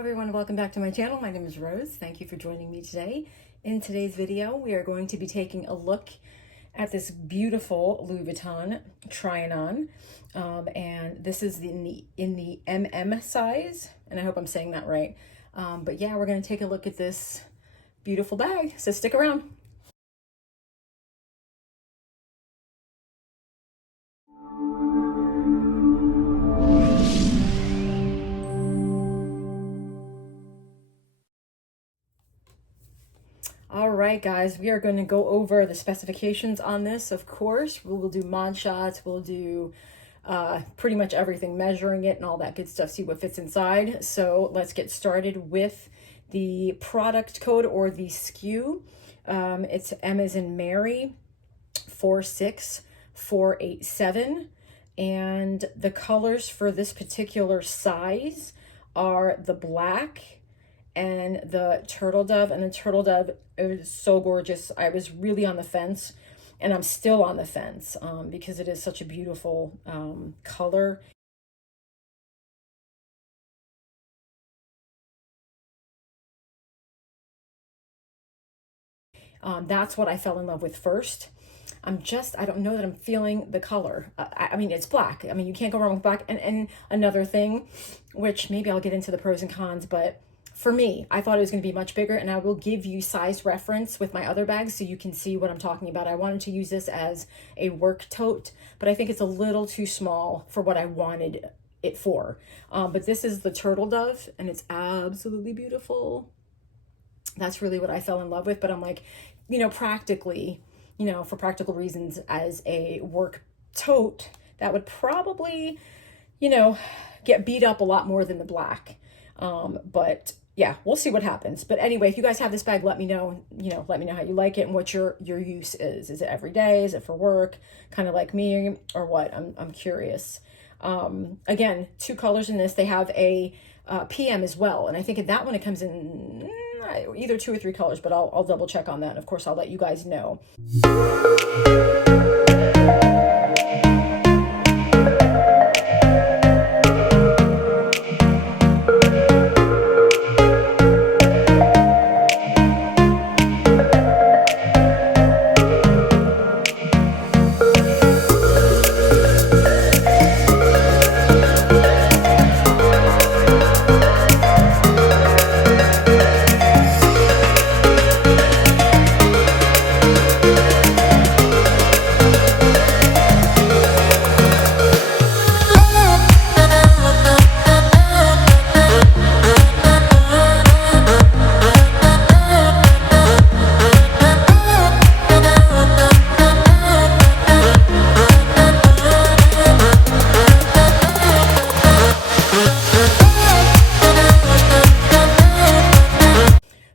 everyone, welcome back to my channel. My name is Rose. Thank you for joining me today. In today's video, we are going to be taking a look at this beautiful Louis Vuitton Trianon. And this is in the MM size, and I hope I'm saying that right. But yeah, we're going to take a look at this beautiful bag, so stick around. All right, guys, we are going to go over the specifications on this. Of course, we will do mod shots. We'll do pretty much everything, measuring it and all that good stuff, see what fits inside. So let's get started with the product code or the SKU. It's M as in Mary 46487. And the colors for this particular size are the black and the turtle dove. And the turtle dove, it was so gorgeous. I was really on the fence, and I'm still on the fence because it is such a beautiful color. That's what I fell in love with first. I don't know that I'm feeling the color. I mean, it's black. I mean, you can't go wrong with black. And another thing, which maybe I'll get into the pros and cons, but for me, I thought it was going to be much bigger, and I will give you size reference with my other bags so you can see what I'm talking about. I wanted to use this as a work tote, but I think it's a little too small for what I wanted it for. But this is the turtle dove, and it's absolutely beautiful. That's really what I fell in love with. But I'm like, practically, for practical reasons, as a work tote, that would probably, get beat up a lot more than the black. But yeah, we'll see what happens. But anyway, if you guys have this bag, let me know, let me know how you like it and what your use is. Is it every day? Is it for work? Kind of like me, or what? I'm curious. Again, 2 colors in this. They have a PM as well. And I think in that one, it comes in either 2 or 3 colors, but I'll double check on that. And of course, I'll let you guys know.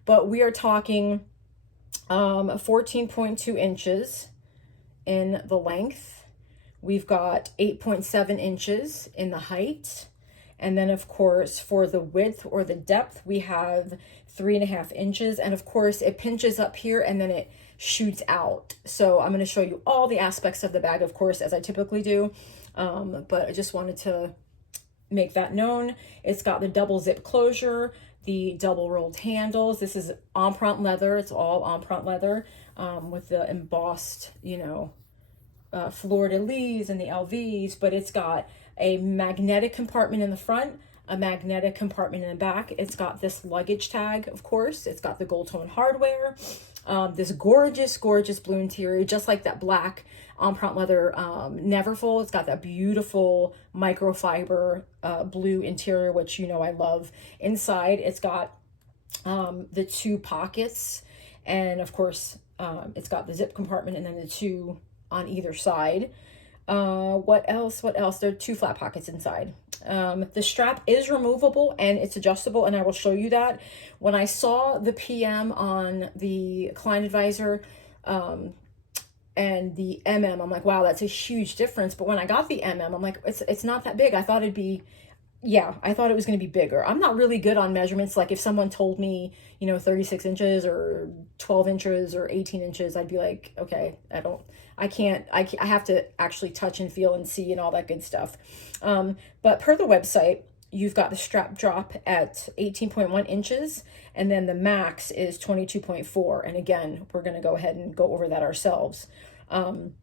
But we are talking 14.2 inches in the length. We've got 8.7 inches in the height. And then, of course, for the width or the depth, we have 3.5 inches. And of course, it pinches up here and then it shoots out. So I'm going to show you all the aspects of the bag, of course, as I typically do. But I just wanted to make that known. It's got the double zip closure, the double rolled handles. This is empreinte leather. It's all empreinte leather with the embossed, fleur-de-lis and the LVs, but it's got a magnetic compartment in the front, a magnetic compartment in the back. It's got this luggage tag, of course. It's got the gold tone hardware, this gorgeous, gorgeous blue interior, just like that black empreinte leather Neverfull. It's got that beautiful microfiber blue interior, which I love. Inside, it's got the 2 pockets, and of course, it's got the zip compartment and then the 2 on either side. What else? There are 2 flat pockets inside. The strap is removable and it's adjustable, and I will show you that. When I saw the PM on the client advisor and the MM, I'm like, wow, that's a huge difference. But when I got the MM, I'm like, it's not that big. I thought it'd be, I thought it was going to be bigger. I'm not really good on measurements. Like if someone told me, 36 inches or 12 inches or 18 inches, I'd be like, okay, I have to actually touch and feel and see and all that good stuff. But per the website, you've got the strap drop at 18.1 inches, and then the max is 22.4. And again, we're going to go ahead and go over that ourselves. Well,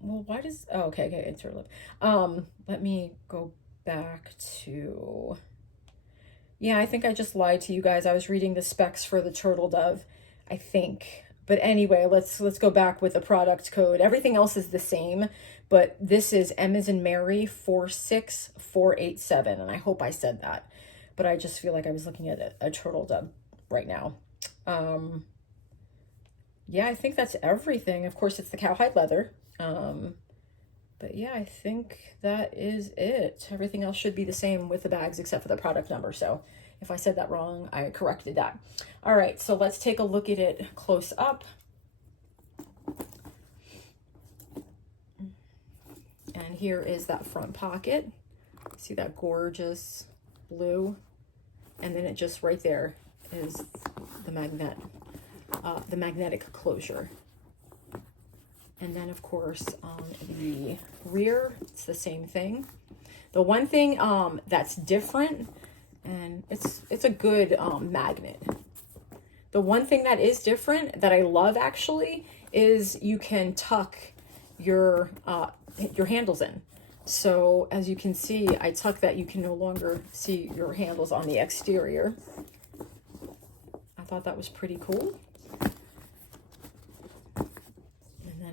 why does, oh, okay, insert lip. Let me go back to, yeah, I think I just lied to you guys. I was reading the specs for the turtle dove, I think. But anyway, let's go back with the product code. Everything else is the same, but this is M as in Mary 46487, and I hope I said that. But I just feel like I was looking at a turtle dove right now. Yeah, I think that's everything. Of course, it's the cowhide leather. But yeah, I think that is it. Everything else should be the same with the bags except for the product number. So if I said that wrong, I corrected that. All right, so let's take a look at it close up. And here is that front pocket. See that gorgeous blue? And then it just right there is the magnetic closure. And then, of course, on the rear, it's the same thing. The one thing that's different, and it's a good magnet. The one thing that is different that I love actually is you can tuck your handles in. So as you can see, I tuck that. You can no longer see your handles on the exterior. I thought that was pretty cool.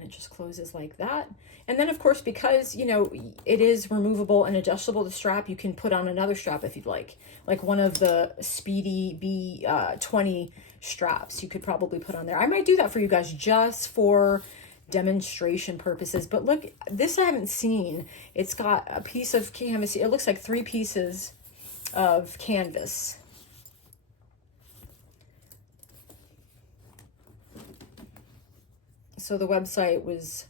It just closes like that. And then of course, because you know it is removable and adjustable, the strap, you can put on another strap if you'd like one of the Speedy B20 straps you could probably put on there. I might do that for you guys just for demonstration purposes. But look, this I haven't seen. It's got a piece of canvas. It looks like 3 pieces of canvas. So the website was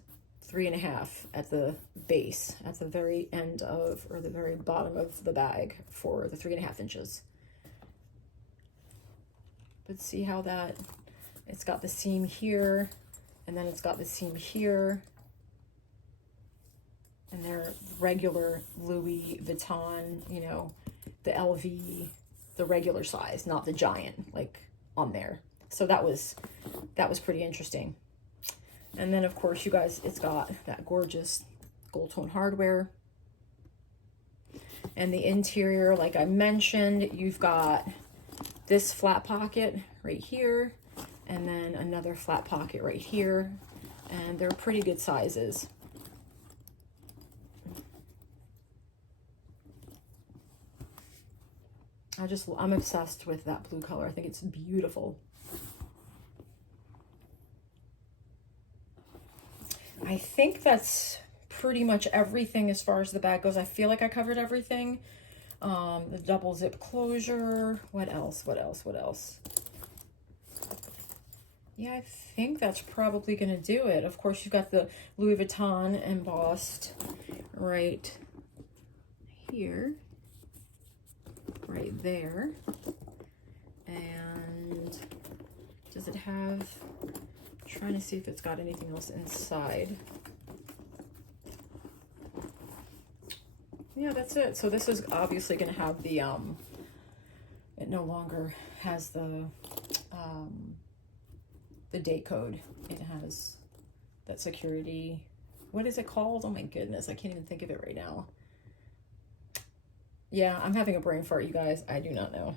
3.5 at the base, at the very end of, or the very bottom of the bag for the 3.5 inches. But see how that, it's got the seam here, and then it's got the seam here. And they're regular Louis Vuitton, you know, the LV, the regular size, not the giant, like on there. So that was pretty interesting. And then, of course, you guys, it's got that gorgeous gold tone hardware. And the interior, like I mentioned, you've got this flat pocket right here, and then another flat pocket right here. And they're pretty good sizes. I'm obsessed with that blue color. I think it's beautiful. I think that's pretty much everything as far as the bag goes. I feel like I covered everything. The double zip closure. What else? Yeah, I think that's probably going to do it. Of course, you've got the Louis Vuitton embossed right here, right there. And does it have... trying to see if it's got anything else inside. Yeah, that's it. So this is obviously going to have the it no longer has the date code. It has that security, what is it called? Oh my goodness, I can't even think of it right now. Yeah, I'm having a brain fart, you guys. I do not know.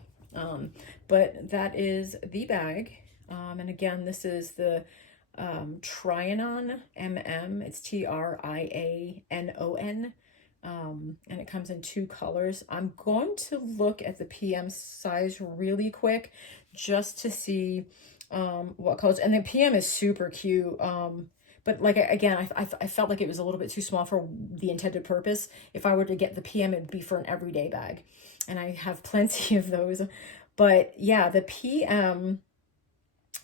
But that is the bag. And again, this is the Trianon MM. It's Trianon. And it comes in 2 colors. I'm going to look at the PM size really quick just to see what colors. And the PM is super cute. But like, again, I felt like it was a little bit too small for the intended purpose. If I were to get the PM, it'd be for an everyday bag. And I have plenty of those. But yeah, the PM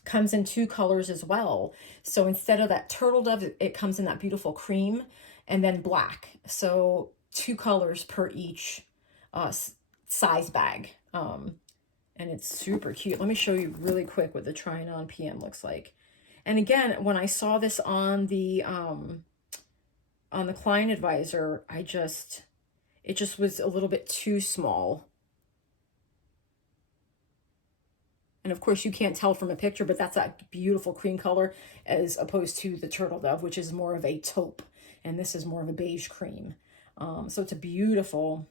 comes in 2 colors as well. So instead of that turtle dove, it comes in that beautiful cream and then black. So 2 colors per each size bag. And it's super cute. Let me show you really quick what the Trianon PM looks like. And again, when I saw this on the on the client advisor, it just was a little bit too small. And of course you can't tell from a picture, but that's that beautiful cream color as opposed to the turtle dove, which is more of a taupe. And this is more of a beige cream. So it's a beautiful,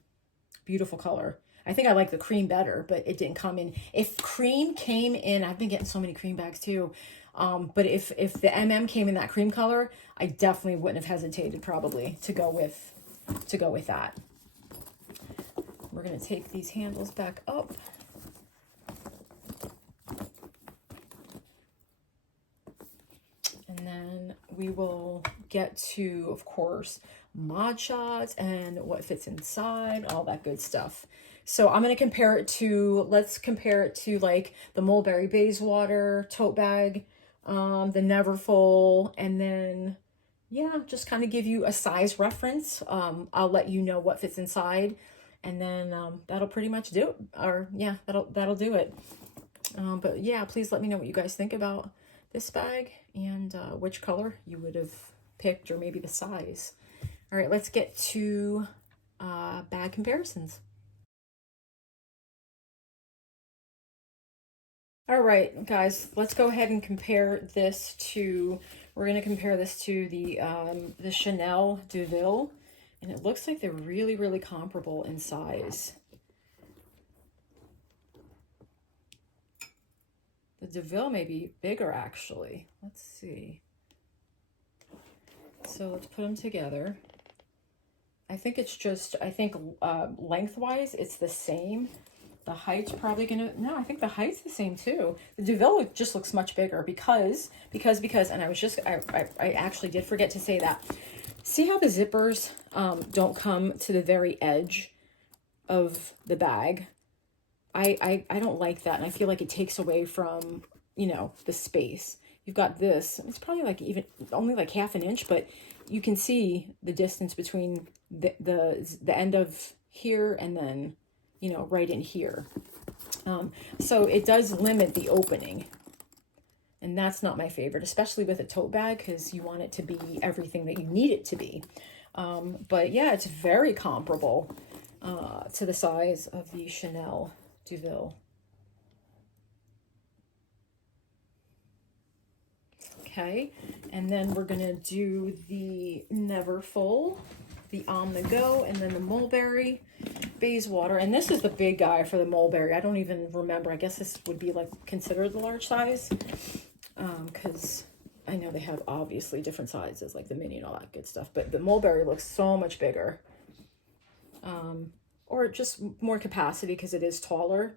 beautiful color. I think I like the cream better, but it didn't come in. If cream came in, I've been getting so many cream bags too. But if the came in that cream color, I definitely wouldn't have hesitated probably to go with that. We're going to take these handles back up. And then we will get to, of course, mod shots and what fits inside, all that good stuff. So I'm going to compare it to, let's compare it to like the Mulberry Bayswater tote bag, the Neverfull, and then, yeah, just kind of give you a size reference. I'll let you know what fits inside, and then that'll pretty much do it. Or yeah, that'll do it. But yeah, please let me know what you guys think about this bag and which color you would have picked, or maybe the size. All right, let's get to bag comparisons. All right, guys, let's go ahead and compare this to, we're going to compare this to the Chanel Deville, and it looks like they're really, really comparable in size. The Deville may be bigger, actually. Let's see. So let's put them together. I think it's just, lengthwise, it's the same. The height's probably gonna, no, I think the height's the same too. The Deville just looks much bigger because, and I actually did forget to say that. See how the zippers don't come to the very edge of the bag? I don't like that, and I feel like it takes away from, you know, the space. You've got this, it's probably like even only like half an inch, but you can see the distance between the end of here and then, you know, right in here. So it does limit the opening, and that's not my favorite, especially with a tote bag, because you want it to be everything that you need it to be. But yeah, it's very comparable to the size of the Chanel Deville. Okay, and then we're gonna do the Neverfull, the On The Go, and then the Mulberry Bayswater. And this is the big guy for the Mulberry. I don't even remember. I guess this would be like considered the large size, because I know they have obviously different sizes, like the mini and all that good stuff. But the Mulberry looks so much bigger, or just more capacity because it is taller.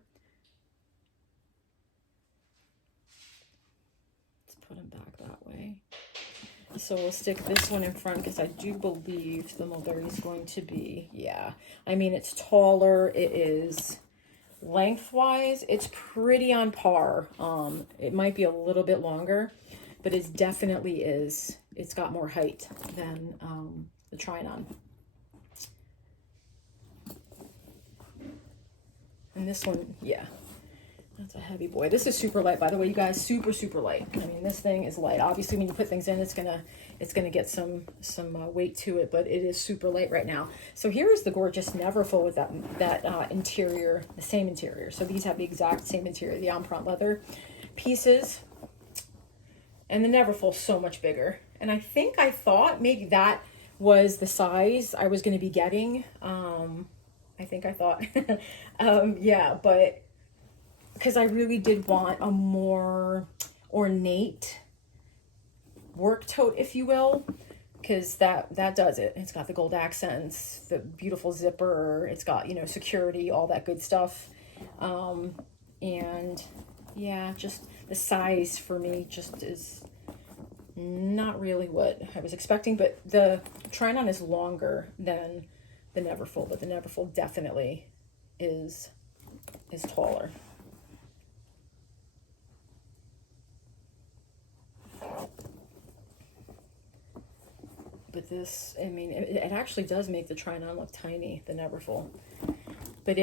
Let's put them back that way. So we'll stick this one in front because I do believe the Mulberry is going to be, yeah. I mean, it's taller. It is lengthwise. It's pretty on par. It might be a little bit longer, but it definitely is. It's got more height than the Trianon. And this one, yeah. That's a heavy boy. This is super light, by the way, you guys. Super, super light. I mean, this thing is light. Obviously, when you put things in, it's gonna get some weight to it, but it is super light right now. So here is the gorgeous Neverfull with that interior, the same interior. So these have the exact same interior, the empreinte leather pieces, and the Neverfull so much bigger. And I think I thought maybe that was the size I was going to be getting. I thought, yeah, but. Because I really did want a more ornate work tote, if you will, because that does it. It's got the gold accents, the beautiful zipper, it's got, you know, security, all that good stuff. And yeah, just the size for me just is not really what I was expecting, but the Trianon is longer than the Neverfull, but the Neverfull definitely is taller. But this, I mean, it actually does make the Trianon look tiny, the Neverfull. But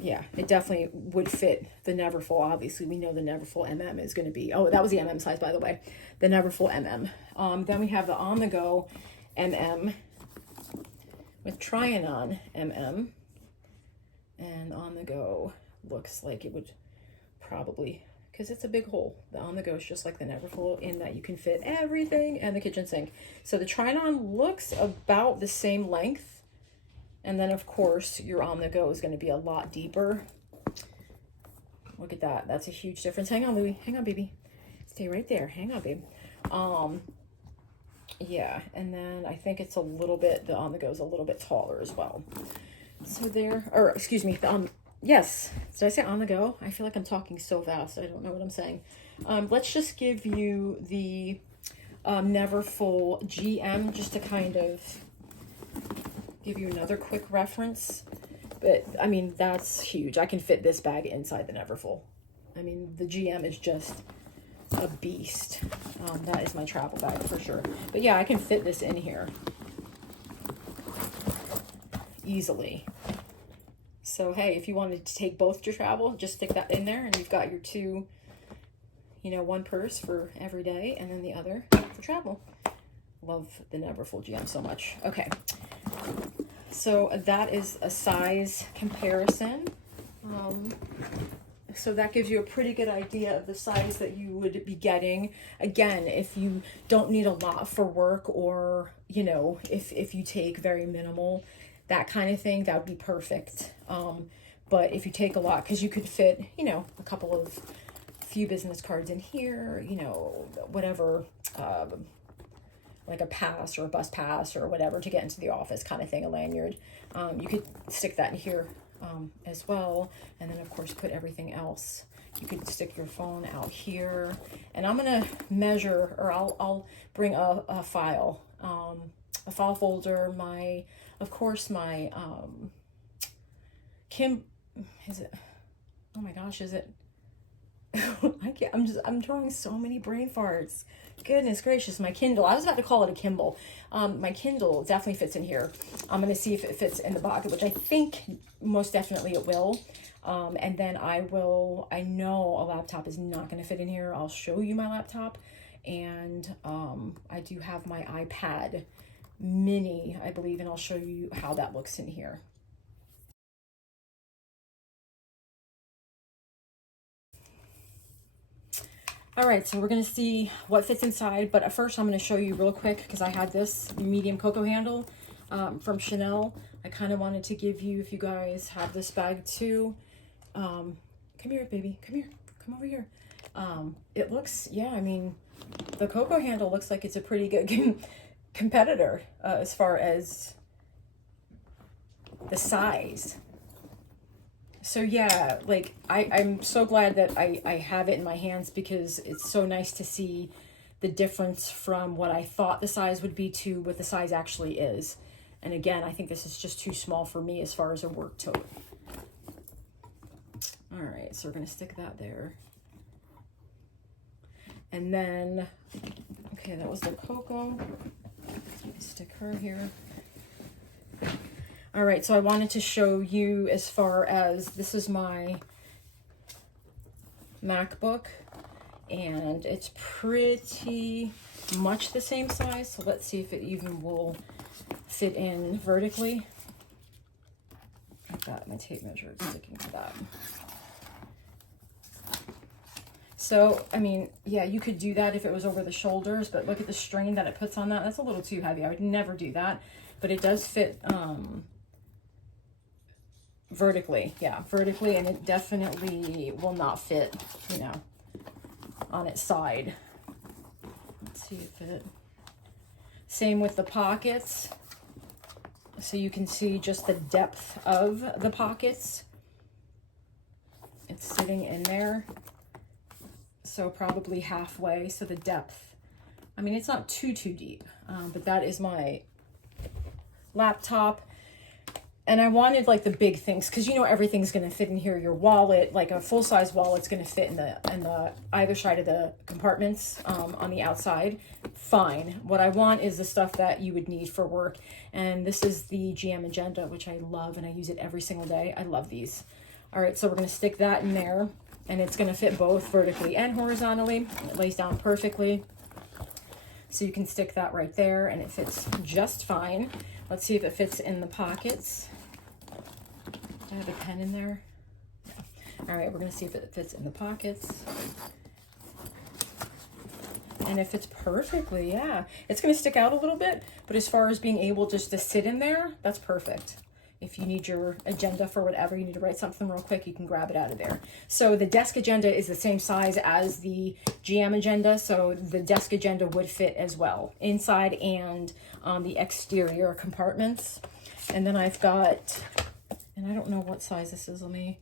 yeah, it definitely would fit the Neverfull. Obviously, we know the Neverfull MM is going to be, oh, that was the MM size, by the way, the Neverfull MM. Then we have the On The Go MM with Trianon MM, and On The Go looks like it would probably, because it's a big hole. The On The Go is just like the Neverfull in that you can fit everything and the kitchen sink. So the Trianon looks about the same length. And then, of course, your On The Go is going to be a lot deeper. Look at that. That's a huge difference. Hang on, Louie. Hang on, baby. Stay right there. Hang on, babe. Yeah, and then I think it's a little bit, the On The Go is a little bit taller as well. So there, or excuse me, yes. Did I say On The Go? I feel like I'm talking so fast. I don't know what I'm saying. Let's just give you the Neverfull GM just to kind of give you another quick reference. But I mean, that's huge. I can fit this bag inside the Neverfull. I mean, the GM is just a beast. That is my travel bag for sure. But yeah, I can fit this in here easily. So hey, if you wanted to take both to travel, just stick that in there and you've got your two, you know, one purse for every day and then the other for travel. Love the Neverfull GM so much. Okay, so that is a size comparison. So that gives you a pretty good idea of the size that you would be getting. Again, if you don't need a lot for work, or, you know, if you take very minimal, that kind of thing, that would be perfect. But if you take a lot, because you could fit, you know, a few business cards in here, you know, whatever, like a pass or a bus pass or whatever to get into the office kind of thing, a lanyard. You could stick that in here as well, and then of course put everything else. You could stick your phone out here, and I'm gonna measure, or I'll bring a file folder, of course my is it, oh my gosh, is it I'm drawing so many brain farts. Goodness gracious, my Kindle. I was about to call it a Kindle. My Kindle definitely fits in here. I'm going to see if it fits in the pocket, which I think most definitely it will. And then I know a laptop is not going to fit in here. I'll show you my laptop. And I do have my iPad mini, I believe, and I'll show you how that looks in here. All right, so we're gonna see what fits inside, but at first I'm gonna show you real quick, because I had this medium cocoa handle from Chanel. I kind of wanted to give you, if you guys have this bag too. Come here, baby, come here, come over here. It looks, yeah, I mean, the cocoa handle looks like it's a pretty good competitor as far as the size. So yeah, like I'm so glad that I have it in my hands, because it's so nice to see the difference from what I thought the size would be to what the size actually is. And again, I think this is just too small for me as far as a work tote. All right, so we're gonna stick that there. And then, okay, that was the cocoa. Stick her here. All right, so I wanted to show you, as far as, this is my MacBook, and it's pretty much the same size. So let's see if it even will fit in vertically. I've got my tape measure sticking to that. So, I mean, yeah, you could do that if it was over the shoulders, but look at the strain that it puts on that. That's a little too heavy. I would never do that, but it does fit vertically. Yeah, vertically, and it definitely will not fit, you know, on its side. Let's see if it, same with the pockets. So you can see just the depth of the pockets. It's sitting in there. So probably halfway. So the depth, I mean, it's not too deep, but that is my laptop. And I wanted like the big things, because you know everything's going to fit in here. Your wallet, like a full-size wallet's going to fit in the either side of the compartments on the outside. Fine. What I want is the stuff that you would need for work. And this is the GM Agenda, which I love, and I use it every single day. I love these. All right, so we're gonna stick that in there, and it's gonna fit both vertically and horizontally. It lays down perfectly. So you can stick that right there and it fits just fine. Let's see if it fits in the pockets. I have a pen in there. Yeah. All right, we're gonna see if it fits in the pockets. And it fits perfectly, yeah. It's gonna stick out a little bit, but as far as being able just to sit in there, that's perfect. If you need your agenda for whatever, you need to write something real quick, you can grab it out of there. So the desk agenda is the same size as the GM agenda, so the desk agenda would fit as well, inside and on the exterior compartments. And then I've got, and I don't know what size this is, let me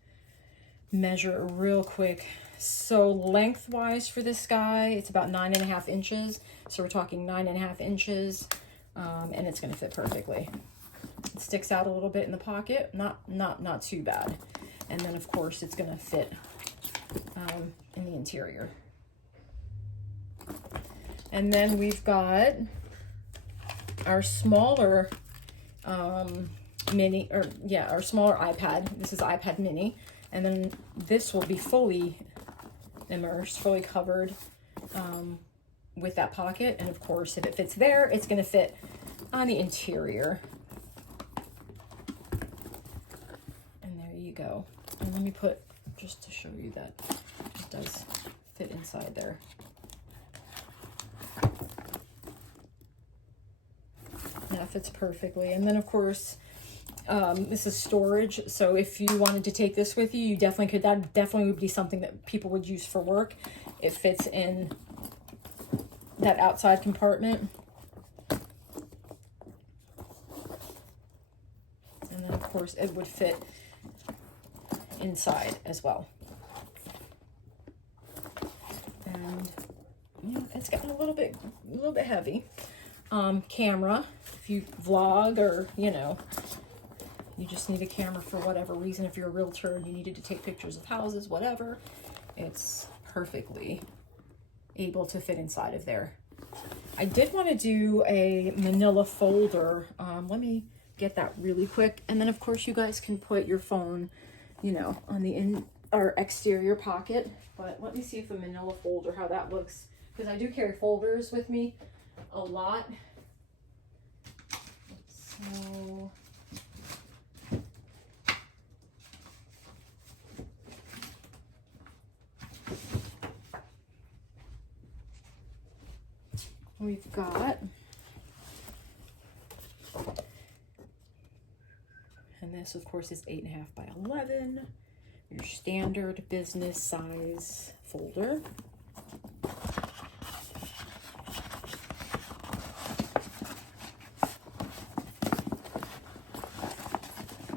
measure it real quick. So lengthwise for this guy, it's about 9.5 inches. So we're talking 9.5 inches, and it's gonna fit perfectly. It sticks out a little bit in the pocket, not too bad. And then of course it's gonna fit in the interior. And then we've got our smaller mini, or yeah, our smaller iPad. This is iPad mini, and then this will be fully immersed, fully covered with that pocket. And of course, if it fits there, it's gonna fit on the interior. Go. And let me put, just to show you that it does fit inside there. That fits perfectly. And then of course, this is storage. So if you wanted to take this with you, you definitely could. That definitely would be something that people would use for work. It fits in that outside compartment. And then of course it would fit inside as well. And yeah, it's gotten a little bit heavy. Camera, if you vlog, or you know, you just need a camera for whatever reason, if you're a realtor and you needed to take pictures of houses, whatever, it's perfectly able to fit inside of there. I did want to do a manila folder. Let me get that really quick, and then of course you guys can put your phone, you know, on the exterior pocket. But let me see if a manila folder, how that looks, because I do carry folders with me a lot. So we've got, and this of course is 8.5 by 11, your standard business size folder.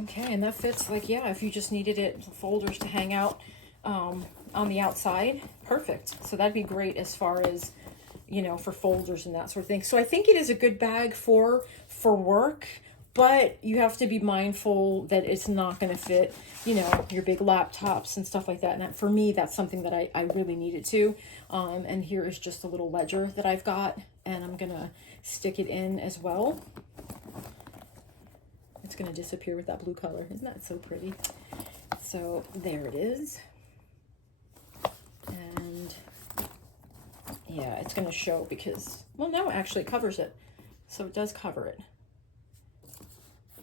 Okay, and that fits, like, yeah, if you just needed it, folders to hang out on the outside, perfect. So that'd be great as far as, you know, for folders and that sort of thing. So I think it is a good bag for work, but you have to be mindful that it's not going to fit, you know, your big laptops and stuff like that. And that, for me, that's something that I really needed to. And here is just a little ledger that I've got, and I'm going to stick it in as well. It's going to disappear with that blue color. Isn't that so pretty? So there it is. And yeah, it's going to show because, well, no, actually it covers it. So it does cover it.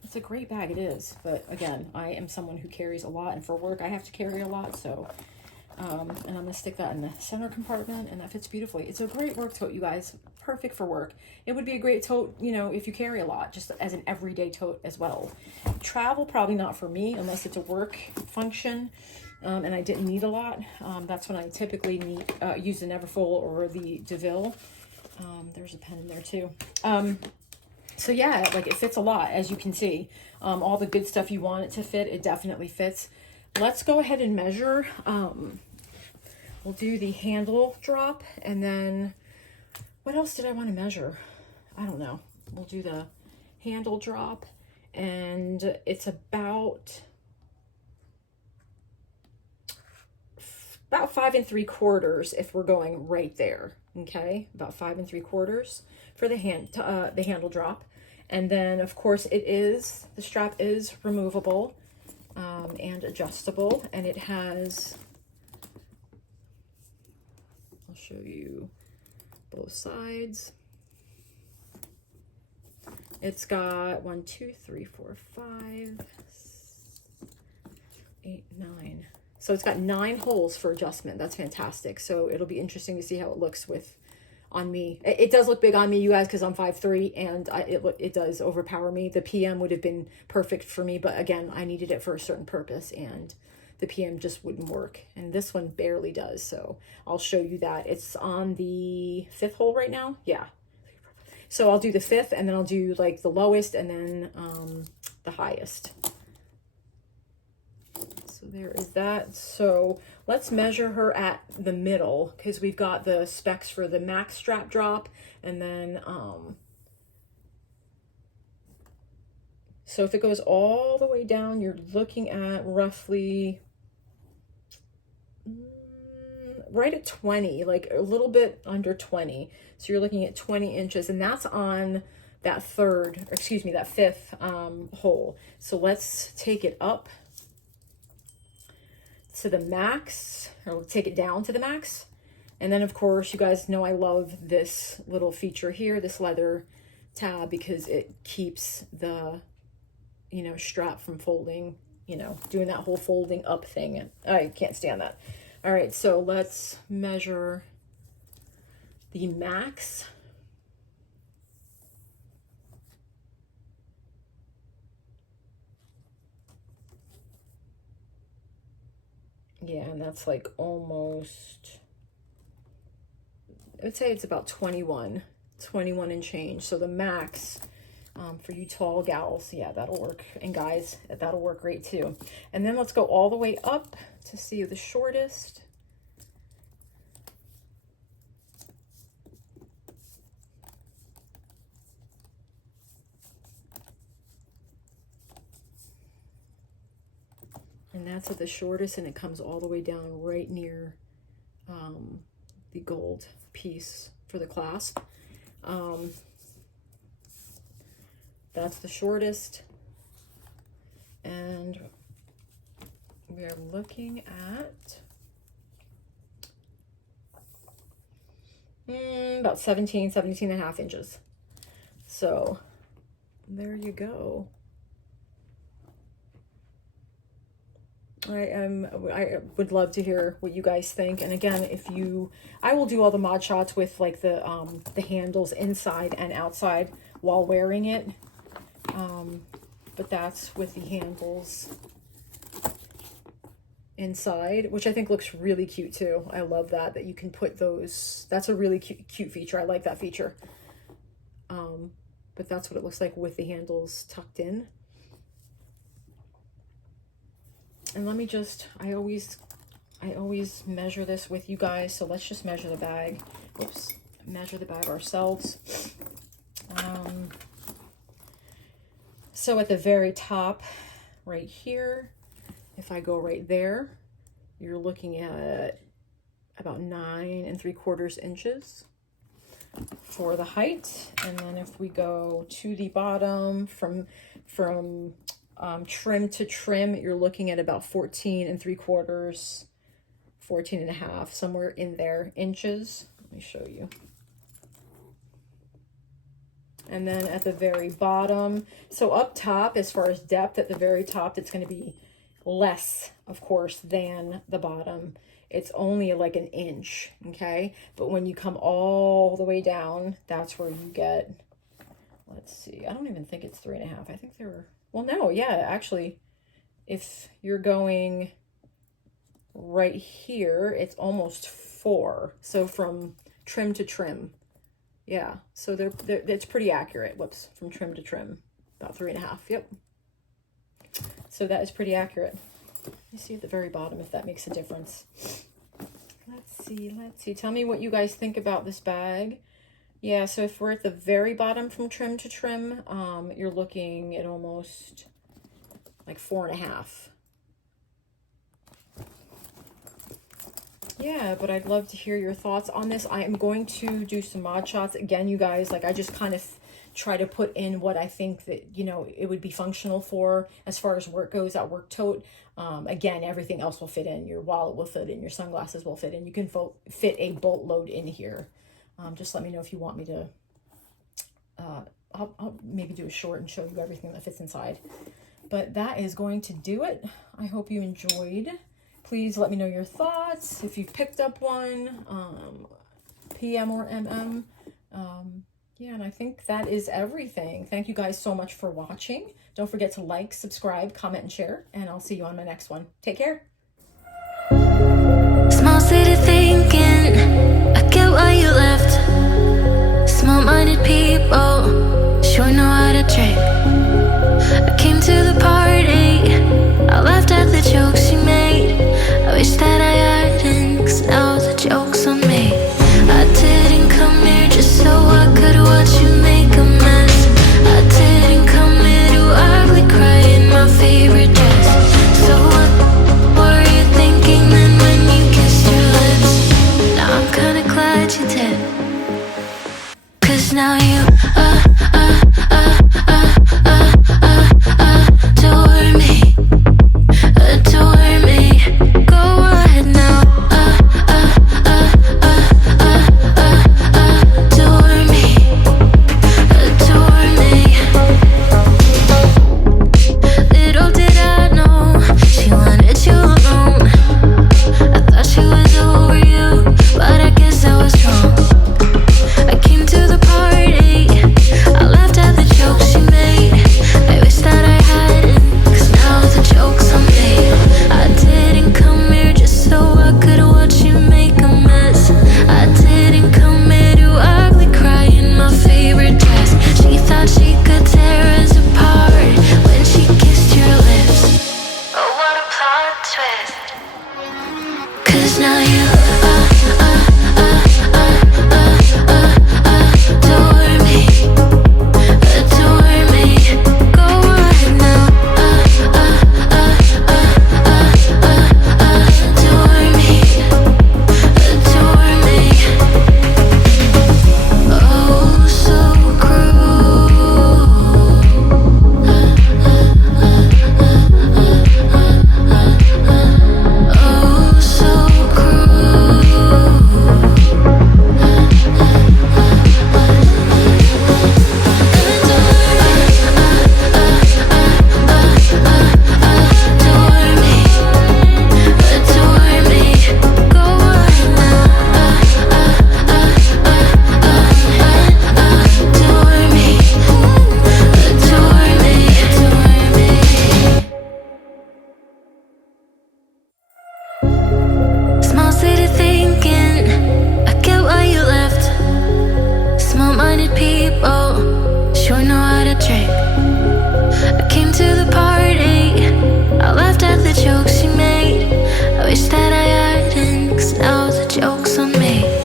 It's a great bag, it is. But again, I am someone who carries a lot, and for work I have to carry a lot. So, and I'm going to stick that in the center compartment, and that fits beautifully. It's a great work tote, you guys. Perfect for work. It would be a great tote, you know, if you carry a lot, just as an everyday tote as well. Travel, probably not for me, unless it's a work function. And I didn't need a lot. That's when I typically use the Neverfull or the DeVille. There's a pen in there too. So yeah, like, it fits a lot, as you can see. All the good stuff you want it to fit, it definitely fits. Let's go ahead and measure. We'll do the handle drop, and then what else did I want to measure? I don't know. We'll do the handle drop, and it's about 5 3/4 if we're going right there. Okay, about 5 3/4 for the handle drop. And then of course the strap is removable, and adjustable, and it has, I'll show you both sides. It's got 1, 2, 3, 4, 5, 8, 9. So it's got 9 holes for adjustment. That's fantastic. So it'll be interesting to see how it looks on me. It does look big on me, you guys, because I'm 5'3", and it does overpower me. The PM would have been perfect for me, but again, I needed it for a certain purpose, and the PM just wouldn't work. And this one barely does, so I'll show you that. It's on the 5th hole right now. Yeah. So I'll do the 5th, and then I'll do like the lowest, and then the highest. So there is that. So let's measure her at the middle, because we've got the specs for the max strap drop, and then so if it goes all the way down, you're looking at roughly right at 20, like a little bit under 20. So you're looking at 20 inches, and that's on that 5th hole. So let's take it up to the max, or take it down to the max. And then of course, you guys know I love this little feature here, this leather tab, because it keeps the, you know, strap from folding, you know, doing that whole folding up thing. And I can't stand that. All right, so let's measure the max. Yeah, and that's like almost, I would say it's about 21 and change. So the max for you tall gals, yeah, that'll work. And guys, that'll work great too. And then let's go all the way up to see the shortest. And that's at the shortest, and it comes all the way down right near the gold piece for the clasp. That's the shortest. And we are looking at about 17 and a half inches. So there you go. I would love to hear what you guys think. And again, I will do all the mod shots with like the handles inside and outside while wearing it. But that's with the handles inside, which I think looks really cute too. I love that you can put those. That's a really cute feature. I like that feature. But that's what it looks like with the handles tucked in. And let me just, I always measure this with you guys. So let's just measure the bag. Oops, measure the bag ourselves. So at the very top right here, if I go right there, you're looking at about 9 3/4 inches for the height. And then if we go to the bottom from trim to trim, you're looking at about 14 3/4, 14 and a half, somewhere in there, inches. Let me show you. And then at the very bottom, so up top, as far as depth, at the very top, it's going to be less, of course, than the bottom. It's only like an inch, okay? But when you come all the way down, that's where you get, let's see, I don't even think it's 3 and a half. I think they were, well, no, yeah, actually, if you're going right here, it's almost 4. So from trim to trim. Yeah, so it's pretty accurate. Whoops, from trim to trim, about 3 and a half. Yep. So that is pretty accurate. You see at the very bottom if that makes a difference. Let's see. Tell me what you guys think about this bag. Yeah, so if we're at the very bottom from trim to trim, you're looking at almost like 4 and a half. Yeah, but I'd love to hear your thoughts on this. I am going to do some mod shots again, you guys. Like, I just kind of try to put in what I think that, you know, it would be functional for as far as work goes, that work tote. Again, everything else will fit in. Your wallet will fit in. Your sunglasses will fit in. You can fit a boatload in here. Just let me know if you want me to. I'll maybe do a short and show you everything that fits inside. But that is going to do it. I hope you enjoyed. Please let me know your thoughts. If you picked up one, PM or MM. Yeah, and I think that is everything. Thank you guys so much for watching. Don't forget to like, subscribe, comment, and share. And I'll see you on my next one. Take care. Small city thinking, I get why you left. Small-minded people sure know how to trick. I came to the party.